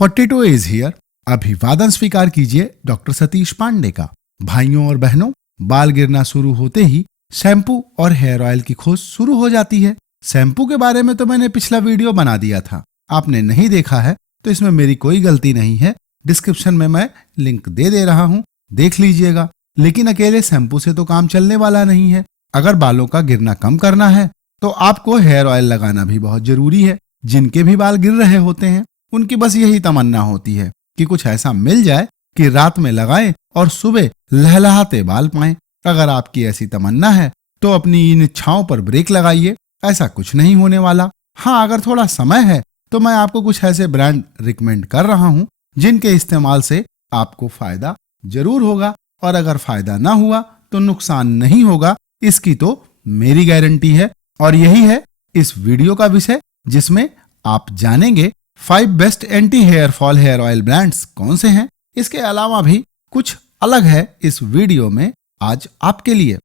42 is here. अभिवादन स्वीकार कीजिए डॉक्टर सतीश पांडे का। भाइयों और बहनों, बाल गिरना शुरू होते ही शैम्पू और हेयर ऑयल की खोज शुरू हो जाती है। शैम्पू के बारे में तो मैंने पिछला वीडियो बना दिया था, आपने नहीं देखा है तो इसमें मेरी कोई गलती नहीं है। डिस्क्रिप्शन में मैं लिंक दे रहा हूं, देख लीजिएगा। लेकिन अकेले शैम्पू से तो काम चलने वाला नहीं है। अगर बालों का गिरना कम करना है तो आपको हेयर ऑयल लगाना भी बहुत जरूरी है। जिनके भी बाल गिर रहे होते हैं उनकी बस यही तमन्ना होती है कि कुछ ऐसा मिल जाए कि रात में लगाएं और सुबह लहलहाते बाल पाएं। अगर आपकी ऐसी तमन्ना है तो अपनी इन इच्छाओं पर ब्रेक लगाइए, ऐसा कुछ नहीं होने वाला। हाँ, अगर थोड़ा समय है तो मैं आपको कुछ ऐसे ब्रांड रिकमेंड कर रहा हूं जिनके इस्तेमाल से आपको फायदा जरूर होगा, और अगर फायदा ना हुआ तो नुकसान नहीं होगा, इसकी तो मेरी गारंटी है। और यही है इस वीडियो का विषय, जिसमें आप जानेंगे 5 best anti hair fall hair oil brands कौन से हैं। इसके अलावा भी कुछ अलग है इस वीडियो में आज आपके लिए।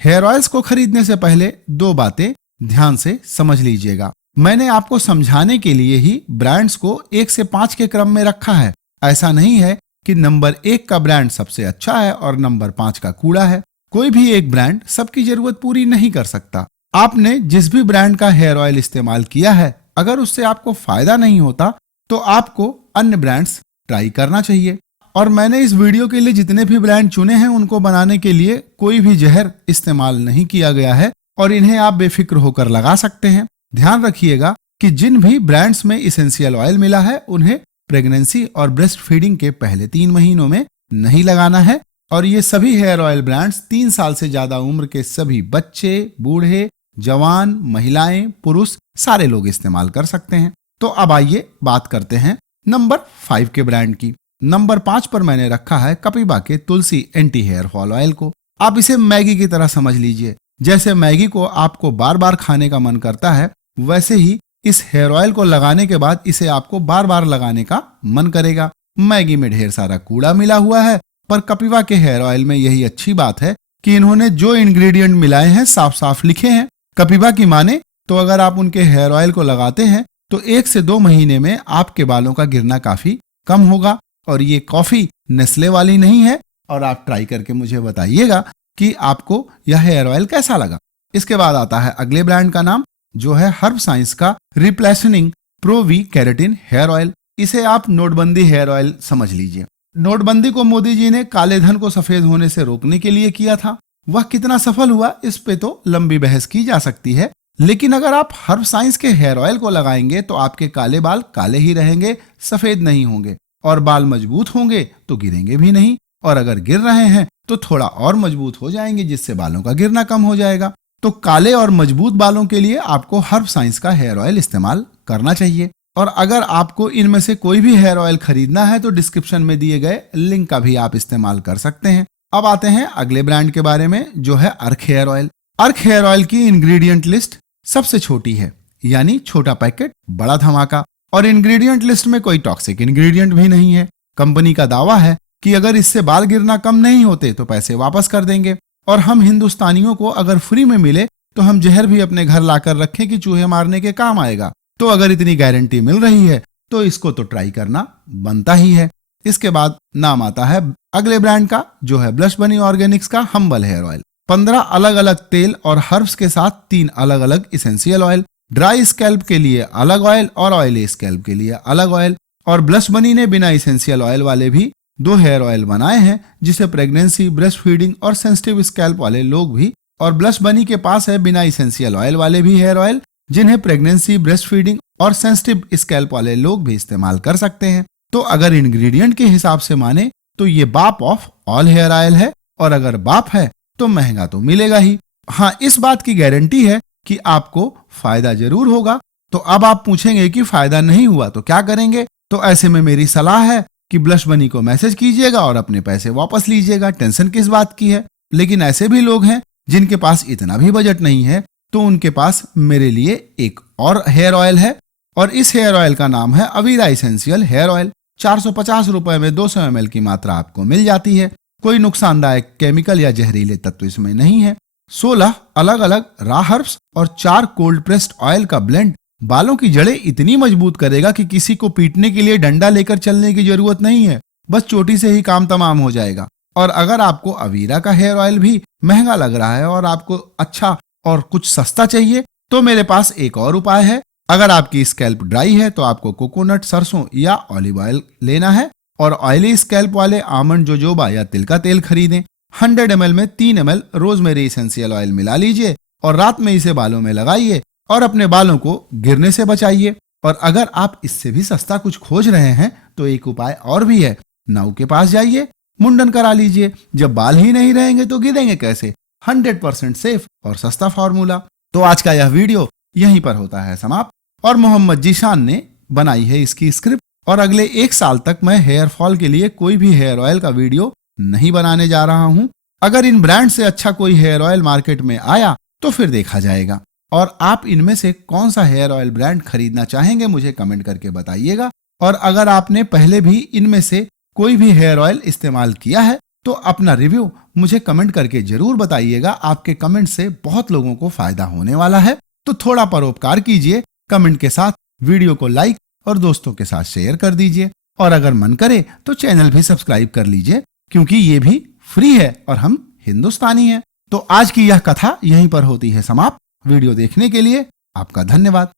हेयर ऑयल्स को खरीदने से पहले 2 बातें ध्यान से समझ लीजिएगा। मैंने आपको समझाने के लिए ही ब्रांड्स को 1 से 5 के क्रम में रखा है। ऐसा नहीं है कि नंबर 1 का ब्रांड सबसे अच्छा है और नंबर 5 का कूड़ा है। कोई भी एक ब्रांड सबकी जरूरत पूरी नहीं कर सकता। आपने जिस भी ब्रांड का हेयर ऑयल इस्तेमाल किया है, अगर उससे आपको फायदा नहीं होता तो आपको अन्य ब्रांड्स ट्राई करना चाहिए। और मैंने इस वीडियो के लिए जितने भी ब्रांड चुने हैं उनको बनाने के लिए कोई भी जहर इस्तेमाल नहीं किया गया है, और इन्हें आप बेफिक्र होकर लगा सकते हैं। ध्यान रखिएगा कि जिन भी ब्रांड्स में इसेंशियल ऑयल मिला है उन्हें प्रेगनेंसी और ब्रेस्ट फीडिंग के पहले 3 महीनों में नहीं लगाना है। और ये सभी हेयर ऑयल ब्रांड्स 3 साल से ज्यादा उम्र के सभी बच्चे, बूढ़े, जवान, महिलाएं, पुरुष सारे लोग इस्तेमाल कर सकते हैं। तो अब आइए बात करते हैं नंबर 5 के ब्रांड की। नंबर 5 पर मैंने रखा है कपिवा के तुलसी एंटी हेयर फॉल ऑयल को। आप इसे मैगी की तरह समझ लीजिए। जैसे मैगी को आपको बार बार खाने का मन करता है, वैसे ही इस हेयर ऑयल को लगाने के बाद इसे आपको बार बार लगाने का मन करेगा। मैगी में ढेर सारा कूड़ा मिला हुआ है, पर कपिवा के हेयर ऑयल में यही अच्छी बात है कि इन्होंने जो इंग्रेडिएंट मिलाए हैं साफ साफ लिखे हैं। कपिवा की माने तो अगर आप उनके हेयर ऑयल को लगाते हैं तो 1 से 2 महीने में आपके बालों का गिरना काफी कम होगा। और ये कॉफी नेस्ले वाली नहीं है, और आप ट्राई करके मुझे बताइएगा कि आपको यह हेयर ऑयल कैसा लगा। इसके बाद आता है अगले ब्रांड का नाम, जो है हर्ब साइंस का replenishing pro V keratin hair oil. इसे आप नोटबंदी हेयर ऑयल समझ लीजिए। नोटबंदी को मोदी जी ने काले धन को सफेद होने से रोकने के लिए किया था। वह कितना सफल हुआ इस पे तो लंबी बहस की जा सकती है, लेकिन अगर आप हर्ब साइंस के हेयर ऑयल को लगाएंगे तो आपके काले बाल काले ही रहेंगे, सफेद नहीं होंगे। और बाल मजबूत होंगे तो गिरेंगे भी नहीं, और अगर गिर रहे हैं तो थोड़ा और मजबूत हो जाएंगे, जिससे बालों का गिरना कम हो जाएगा। तो काले और मजबूत बालों के लिए आपको हर्ब साइंस का हेयर ऑयल इस्तेमाल करना चाहिए। और अगर आपको इनमें से कोई भी हेयर ऑयल खरीदना है तो डिस्क्रिप्शन में दिए गए लिंक का भी आप इस्तेमाल कर सकते हैं। अब आते हैं अगले ब्रांड के बारे में, जो है अर्क हेयर ऑयल। अर्क हेयर ऑयल की इंग्रेडिएंट लिस्ट सबसे छोटी है, यानी छोटा पैकेट बड़ा धमाका। और इंग्रेडिएंट लिस्ट में कोई टॉक्सिक इंग्रेडिएंट भी नहीं है। कंपनी का दावा है कि अगर इससे बाल गिरना कम नहीं होते तो पैसे वापस कर देंगे। और हम हिंदुस्तानियों को अगर फ्री में मिले तो हम जहर भी अपने घर लाकर रखें कि चूहे मारने के काम आएगा। तो अगर इतनी गारंटी मिल रही है तो इसको तो ट्राई करना बनता ही है। इसके बाद नाम आता है अगले ब्रांड का, जो है ब्लश बनी ऑर्गेनिक्स का हम्बल हेयर ऑयल। 15 अलग अलग तेल और हर्ब्स के साथ 3 अलग अलग इसेंशियल ऑयल। ड्राई स्कैल्प के लिए अलग ऑयल और ऑयली स्कैल्प के लिए अलग ऑयल। और ब्लश बनी ने बिना इसेंशियल ऑयल वाले भी 2 हेयर ऑयल बनाए हैं, जिसे प्रेगनेंसी, ब्रेस्ट फीडिंग और सेंसिटिव स्कैल्प वाले लोग भी। और ब्लश बनी के पास है बिना इसेंशियल ऑयल वाले भी हेयर ऑयल, जिन्हें प्रेगनेंसी, ब्रेस्ट फीडिंग और सेंसिटिव स्कैल्प वाले लोग भी इस्तेमाल कर सकते हैं। तो अगर इंग्रेडिएंट के हिसाब से माने तो ये बाप ऑफ ऑल हेयर ऑयल है, और अगर बाप है तो महंगा तो मिलेगा ही। हाँ, इस बात की गारंटी है कि आपको फायदा जरूर होगा। तो अब आप पूछेंगे कि फायदा नहीं हुआ तो क्या करेंगे। तो ऐसे में मेरी सलाह है कि ब्लश बनी को मैसेज कीजिएगा और अपने पैसे वापस लीजिएगा। टेंशन किस बात की है। लेकिन ऐसे भी लोग हैं जिनके पास इतना भी बजट नहीं है, तो उनके पास मेरे लिए एक और हेयर ऑयल है, और इस हेयर ऑयल का नाम है अवीरा इसेंशियल हेयर ऑयल। 450 रुपए में 200 ml की मात्रा आपको मिल जाती है। कोई नुकसानदायक केमिकल या जहरीले तत्व इसमें नहीं है। 16 अलग अलग रॉ हर्ब्स और 4 कोल्ड प्रेस्ड ऑयल का ब्लेंड बालों की जड़ें इतनी मजबूत करेगा कि किसी को पीटने के लिए डंडा लेकर चलने की जरूरत नहीं है, बस चोटी से ही काम तमाम हो जाएगा। और अगर आपको अवीरा का हेयर ऑयल भी महंगा लग रहा है और आपको अच्छा और कुछ सस्ता चाहिए, तो मेरे पास एक और उपाय है। अगर आपकी स्कैल्प ड्राई है तो आपको कोकोनट, सरसों या ऑलिव ऑयल लेना है और ऑयली स्कैल्प वाले आमंड, जोजोबा या तिल का तेल खरीदें। 100 ml में 3 ml रोजमेरी एसेंशियल ऑयल मिला लीजिए और रात में इसे बालों में लगाइए और अपने बालों को गिरने से बचाइए। और अगर आप इससे भी सस्ता कुछ खोज रहे हैं तो एक उपाय और भी है। नाऊ के पास जाइए, मुंडन करा लीजिए। जब बाल ही नहीं रहेंगे तो गिरेंगे कैसे? 100% सेफ और सस्ता फॉर्मूला। तो आज का यह वीडियो यहीं पर होता है समाप्त। और मोहम्मद जीशान ने बनाई है इसकी स्क्रिप्ट। और अगले 1 साल तक मैं हेयर फॉल के लिए कोई भी हेयर ऑयल का वीडियो नहीं बनाने जा रहा हूं। अगर इन ब्रांड से अच्छा कोई हेयर ऑयल मार्केट में आया तो फिर देखा जाएगा। और आप इनमें से कौन सा हेयर ऑयल ब्रांड खरीदना चाहेंगे मुझे कमेंट करके बताइएगा। और अगर आपने पहले भी इनमें से कोई भी हेयर ऑयल इस्तेमाल किया है तो अपना रिव्यू मुझे कमेंट करके जरूर बताइएगा। आपके कमेंट से बहुत लोगों को फायदा होने वाला है। तो थोड़ा परोपकार कीजिए, कमेंट के साथ वीडियो को लाइक और दोस्तों के साथ शेयर कर दीजिए। और अगर मन करे तो चैनल भी सब्सक्राइब कर लीजिए, क्योंकि ये भी फ्री है और हम हिंदुस्तानी हैं। तो आज की यह कथा यहीं पर होती है समाप्त। वीडियो देखने के लिए आपका धन्यवाद।